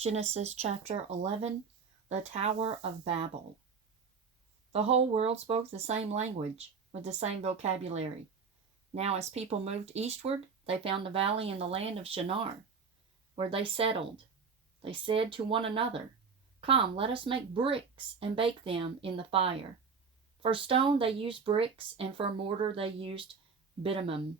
Genesis chapter 11, the Tower of Babel. The whole world spoke the same language, with the same vocabulary. Now as people moved eastward, they found a valley in the land of Shinar, where they settled. They said to one another, "Come, let us make bricks and bake them in the fire." For stone they used bricks, and for mortar they used bitumen.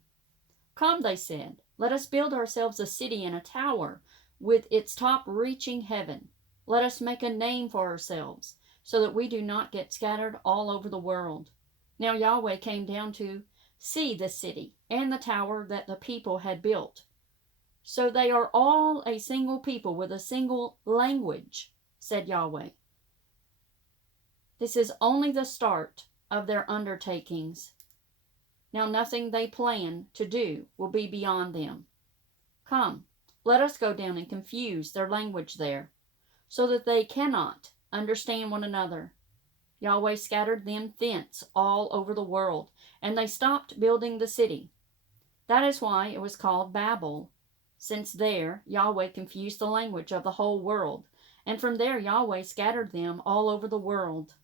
"Come," they said, "let us build ourselves a city and a tower, with its top reaching heaven. Let us make a name for ourselves, so that we do not get scattered all over the world." Now Yahweh came down to see the city and the tower that the people had built. "So they are all a single people with a single language," said Yahweh. "This is only the start of their undertakings. Now nothing they plan to do will be beyond them. Come, let us go down and confuse their language there, so that they cannot understand one another." Yahweh scattered them thence all over the world, and they stopped building the city. That is why it was called Babel, since there Yahweh confused the language of the whole world, and from there Yahweh scattered them all over the world.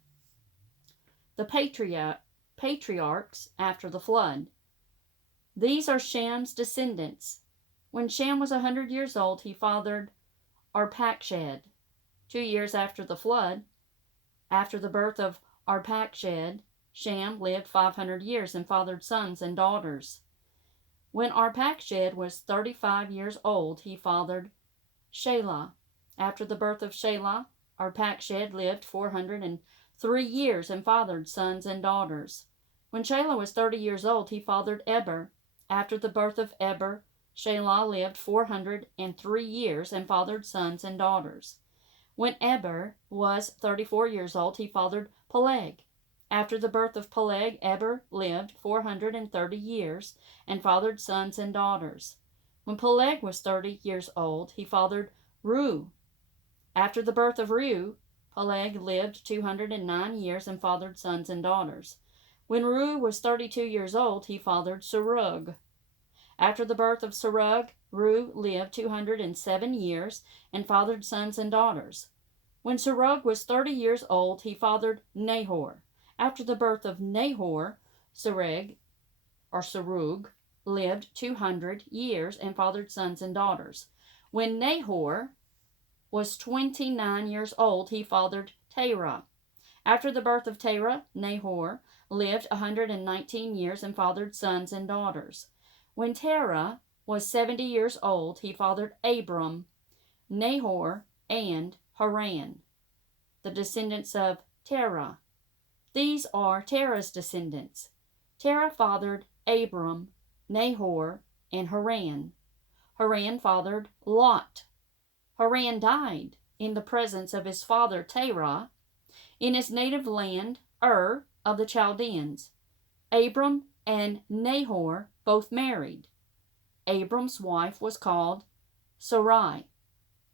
The patriarchs after the flood. These are Sham's descendants. When Shem was 100 years old, he fathered Arpachshad. 2 years after the flood, after the birth of Arpachshad, Shem lived 500 years and fathered sons and daughters. When Arpachshad was 35 years old, he fathered Shelah. After the birth of Shelah, Arpachshad lived 403 years and fathered sons and daughters. When Shelah was 30 years old, he fathered Eber. After the birth of Eber, Shelah lived 403 years and fathered sons and daughters. When Eber was 34 years old, he fathered Peleg. After the birth of Peleg, Eber lived 430 years and fathered sons and daughters. When Peleg was 30 years old, he fathered Reu. After the birth of Reu, Peleg lived 209 years and fathered sons and daughters. When Reu was 32 years old, he fathered Serug. After the birth of Serug, Reu lived 207 years and fathered sons and daughters. When Serug was 30 years old, he fathered Nahor. After the birth of Nahor, Serug lived 200 years and fathered sons and daughters. When Nahor was 29 years old, he fathered Terah. After the birth of Terah, Nahor lived 119 years and fathered sons and daughters. When Terah was 70 years old, he fathered Abram, Nahor, and Haran, the descendants of Terah. These are Terah's descendants. Terah fathered Abram, Nahor, and Haran. Haran fathered Lot. Haran died in the presence of his father Terah in his native land, Ur of the Chaldeans. Abram and Nahor both married. Abram's wife was called Sarai.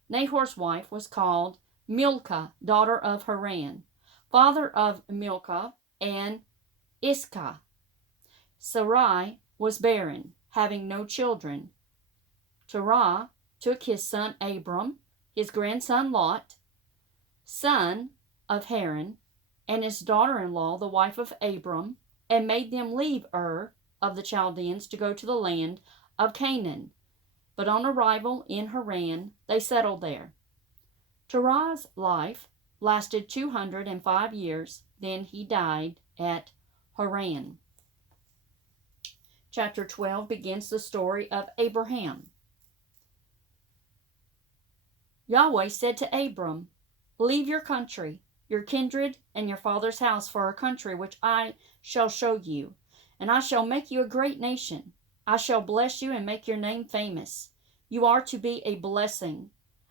Nahor's wife was called Milcah, daughter of Haran, father of Milcah and Iscah. Sarai was barren, having no children. Terah took his son Abram, his grandson Lot, son of Haran, and his daughter-in-law, the wife of Abram, and made them leave Ur of the Chaldeans to go to the land of Canaan. But on arrival in Haran, they settled there. Terah's life lasted 205 years, then he died at Haran. Chapter 12 begins the story of Abraham. Yahweh said to Abram, "Leave your country, your kindred, and your father's house for a country which I shall show you, and I shall make you a great nation. I shall bless you and make your name famous. You are to be a blessing.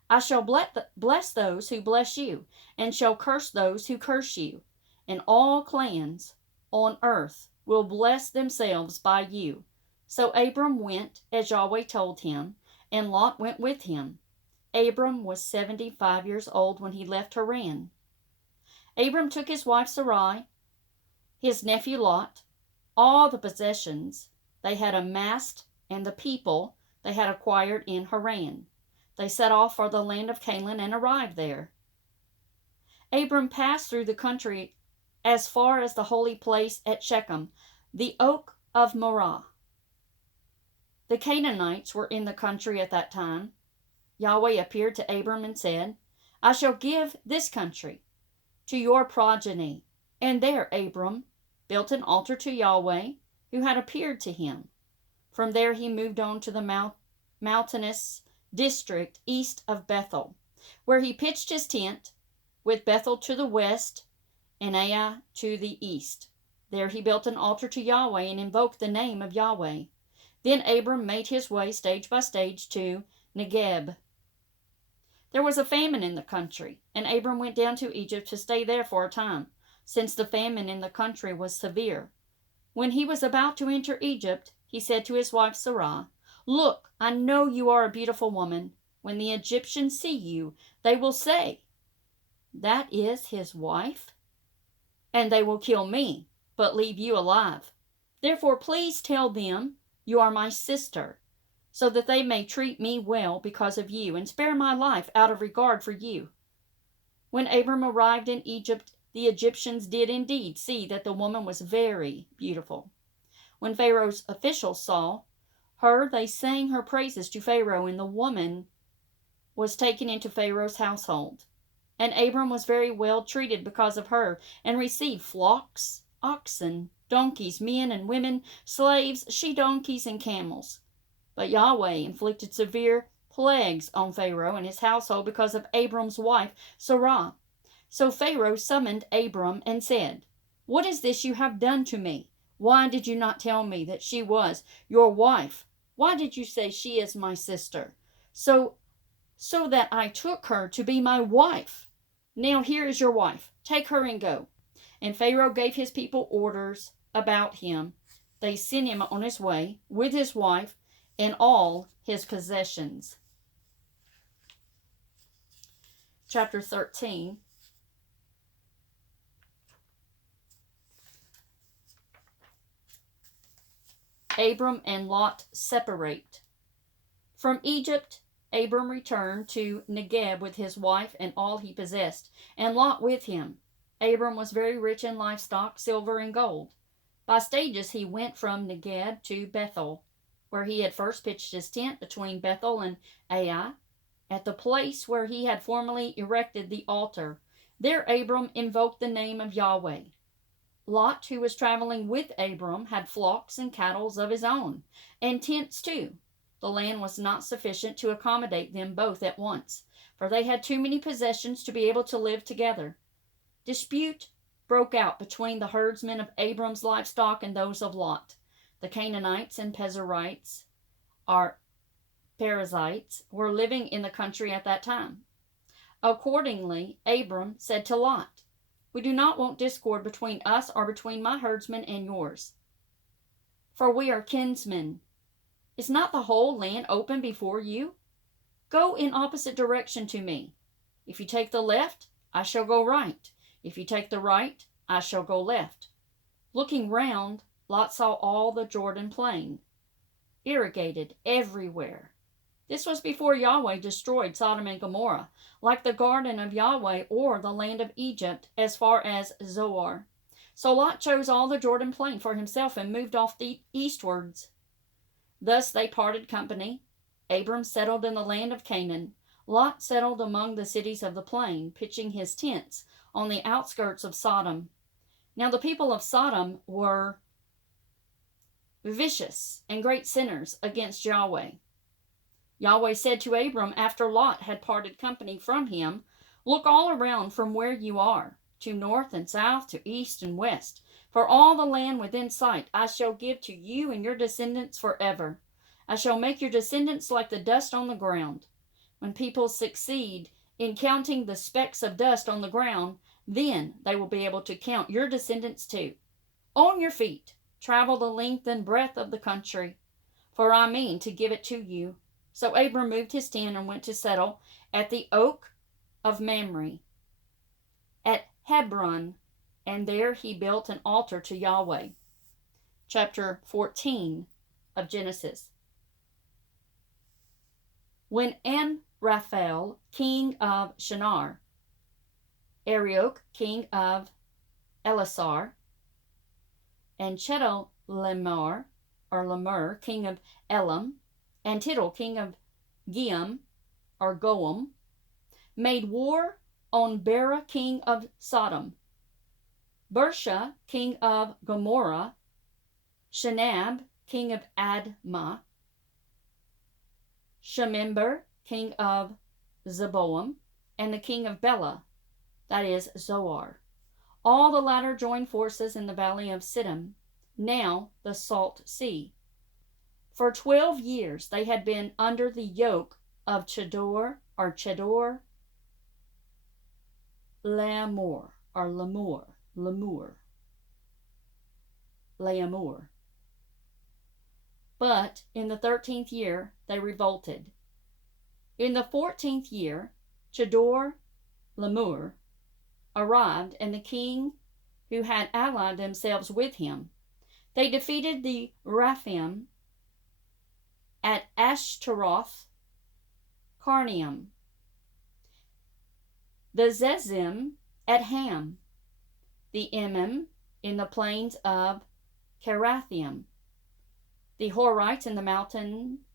I shall bless those who bless you, and shall curse those who curse you. And all clans on earth will bless themselves by you." So Abram went as Yahweh told him, and Lot went with him. Abram was 75 years old when he left Haran. Abram took his wife Sarai, his nephew Lot, all the possessions they had amassed, and the people they had acquired in Haran. They set off for the land of Canaan and arrived there. Abram passed through the country as far as the holy place at Shechem, the oak of Moreh. The Canaanites were in the country at that time. Yahweh appeared to Abram and said, I shall give this country to your progeny. And there Abram built an altar to Yahweh, who had appeared to him. From there he moved on to the mountainous district east of Bethel, where he pitched his tent, with Bethel to the west and Ai to the east. There he built an altar to Yahweh and invoked the name of Yahweh. Then Abram made his way stage by stage to Negeb. There was a famine in the country, and Abram went down to Egypt to stay there for a time, since the famine in the country was severe. When he was about to enter Egypt, he said to his wife Sarai, Look, I know you are a beautiful woman. When the Egyptians see you, they will say, That is his wife? And they will kill me, but leave you alive. Therefore, please tell them you are my sister, so that they may treat me well because of you, and spare my life out of regard for you. When Abram arrived in Egypt, the Egyptians did indeed see that the woman was very beautiful. When Pharaoh's officials saw her, they sang her praises to Pharaoh, and the woman was taken into Pharaoh's household. And Abram was very well treated because of her, and received flocks, oxen, donkeys, men and women, slaves, she-donkeys, and camels. But Yahweh inflicted severe plagues on Pharaoh and his household because of Abram's wife, Sarai. So Pharaoh summoned Abram and said, What is this you have done to me? Why did you not tell me that she was your wife? Why did you say she is my sister? So that I took her to be my wife. Now here is your wife. Take her and go. And Pharaoh gave his people orders about him. They sent him on his way with his wife and all his possessions. Chapter 13. Abram and Lot separate. From Egypt, Abram returned to Negeb with his wife and all he possessed, and Lot with him. Abram was very rich in livestock, silver, and gold. By stages he went from Negeb to Bethel, where he had first pitched his tent between Bethel and Ai, at the place where he had formerly erected the altar. There Abram invoked the name of Yahweh. Lot, who was traveling with Abram, had flocks and cattle of his own, and tents too. The land was not sufficient to accommodate them both at once, for they had too many possessions to be able to live together. Dispute broke out between the herdsmen of Abram's livestock and those of Lot. The Canaanites and Perizzites were living in the country at that time. Accordingly, Abram said to Lot, We do not want discord between us or between my herdsmen and yours, for we are kinsmen. Is not the whole land open before you? Go in opposite direction to me. If you take the left, I shall go right. If you take the right, I shall go left. Looking round, Lot saw all the Jordan plain, irrigated everywhere. This was before Yahweh destroyed Sodom and Gomorrah, like the garden of Yahweh or the land of Egypt, as far as Zoar. So Lot chose all the Jordan plain for himself and moved off eastwards. Thus they parted company. Abram settled in the land of Canaan. Lot settled among the cities of the plain, pitching his tents on the outskirts of Sodom. Now the people of Sodom were vicious and great sinners against Yahweh. Yahweh said to Abram after Lot had parted company from him, Look all around from where you are, to north and south, to east and west. For all the land within sight I shall give to you and your descendants forever. I shall make your descendants like the dust on the ground. When people succeed in counting the specks of dust on the ground, then they will be able to count your descendants too. On your feet, travel the length and breadth of the country, for I mean to give it to you. So Abram moved his tent and went to settle at the oak of Mamre, at Hebron, and there he built an altar to Yahweh. Chapter 14 of Genesis. When Raphael, king of Shinar, Arioch, king of Elasar, and Chedorlaomer, or Lemur, king of Elam, and Tidal, king of Giam, or Goam, made war on Bera, king of Sodom, Bersha, king of Gomorrah, Shenab, king of Admah, Shemember, king of Zeboam, and the king of Bela, that is Zoar. All the latter joined forces in the valley of Siddim, now the Salt Sea. For 12 years they had been under the yoke of Chedor Laomer, or Laomer. But in the 13th year they revolted. In the 14th year, Chedorlaomer arrived, and the king who had allied themselves with him. They defeated the Rephaim at Ashtaroth Carnaim, the Zezim at Ham, the Emim in the plains of Kerathaim, the Horites in the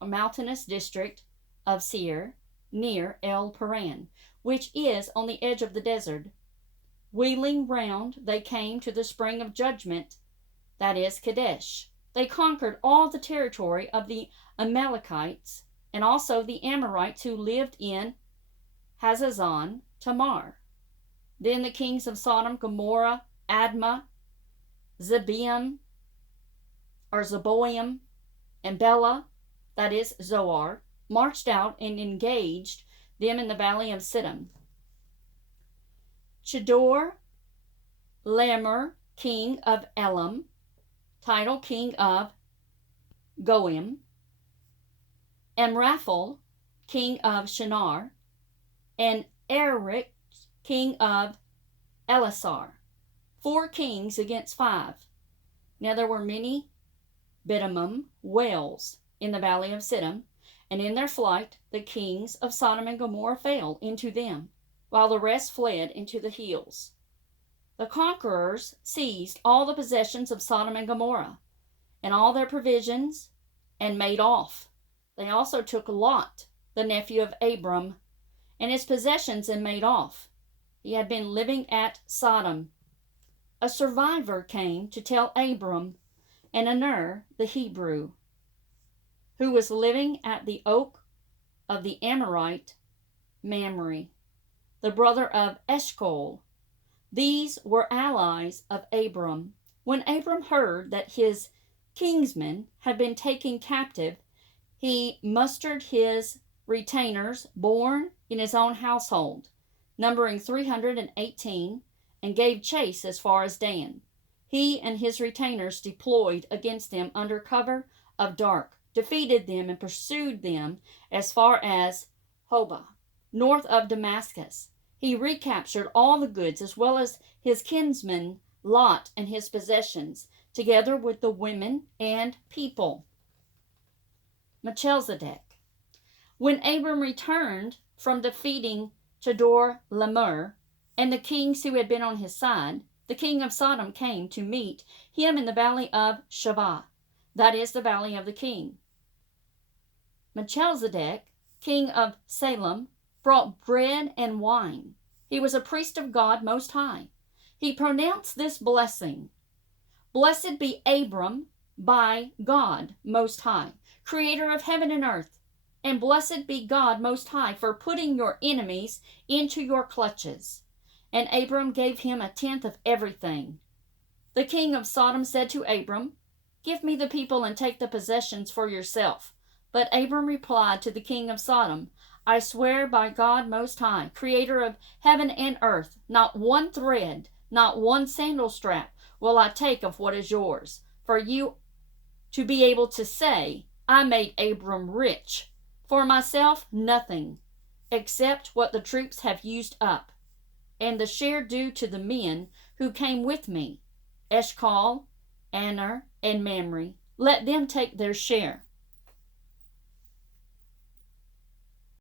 mountainous district of Seir, near El Paran, which is on the edge of the desert. Wheeling round, they came to the spring of judgment, that is Kadesh. They conquered all the territory of the Amalekites, and also the Amorites who lived in Hazazon Tamar. Then the kings of Sodom, Gomorrah, Admah, Zeboim, and Bela, that is Zoar, marched out and engaged them in the valley of Siddim. Chedorlaomer, king of Elam, Tidal, king of Goim, Amraphel, king of Shinar, and Arioch, king of Elasar. 4 kings against 5. Now there were many Bidamim, whales, in the valley of Siddim, and in their flight the kings of Sodom and Gomorrah fell into them, while the rest fled into the hills. The conquerors seized all the possessions of Sodom and Gomorrah, and all their provisions, and made off. They also took Lot, the nephew of Abram, and his possessions, and made off. He had been living at Sodom. A survivor came to tell Abram and Aner the Hebrew, who was living at the oak of the Amorite Mamre, the brother of Eshcol. These were allies of Abram. When Abram heard that his kinsmen had been taken captive, he mustered his retainers born in his own household, numbering 318, and gave chase as far as Dan. He and his retainers deployed against them under cover of dark, defeated them, and pursued them as far as Hobah, north of Damascus. He recaptured all the goods, as well as his kinsman Lot and his possessions, together with the women and people. Melchizedek. When Abram returned from defeating Chedorlaomer and the kings who had been on his side, the king of Sodom came to meet him in the valley of Shavah, that is the valley of the king. Melchizedek, king of Salem, brought bread and wine. He was a priest of God Most High. He pronounced this blessing: Blessed be Abram by God Most High, creator of heaven and earth, and blessed be God Most High for putting your enemies into your clutches. And Abram gave him 1/10 of everything. The king of Sodom said to Abram, Give me the people and take the possessions for yourself. But Abram replied to the king of Sodom, I swear by God Most High, creator of heaven and earth, not one thread, not one sandal strap will I take of what is yours, for you to be able to say, I made Abram rich. For myself, nothing, except what the troops have used up, and the share due to the men who came with me, Eshcol, Aner, and Mamre. Let them take their share.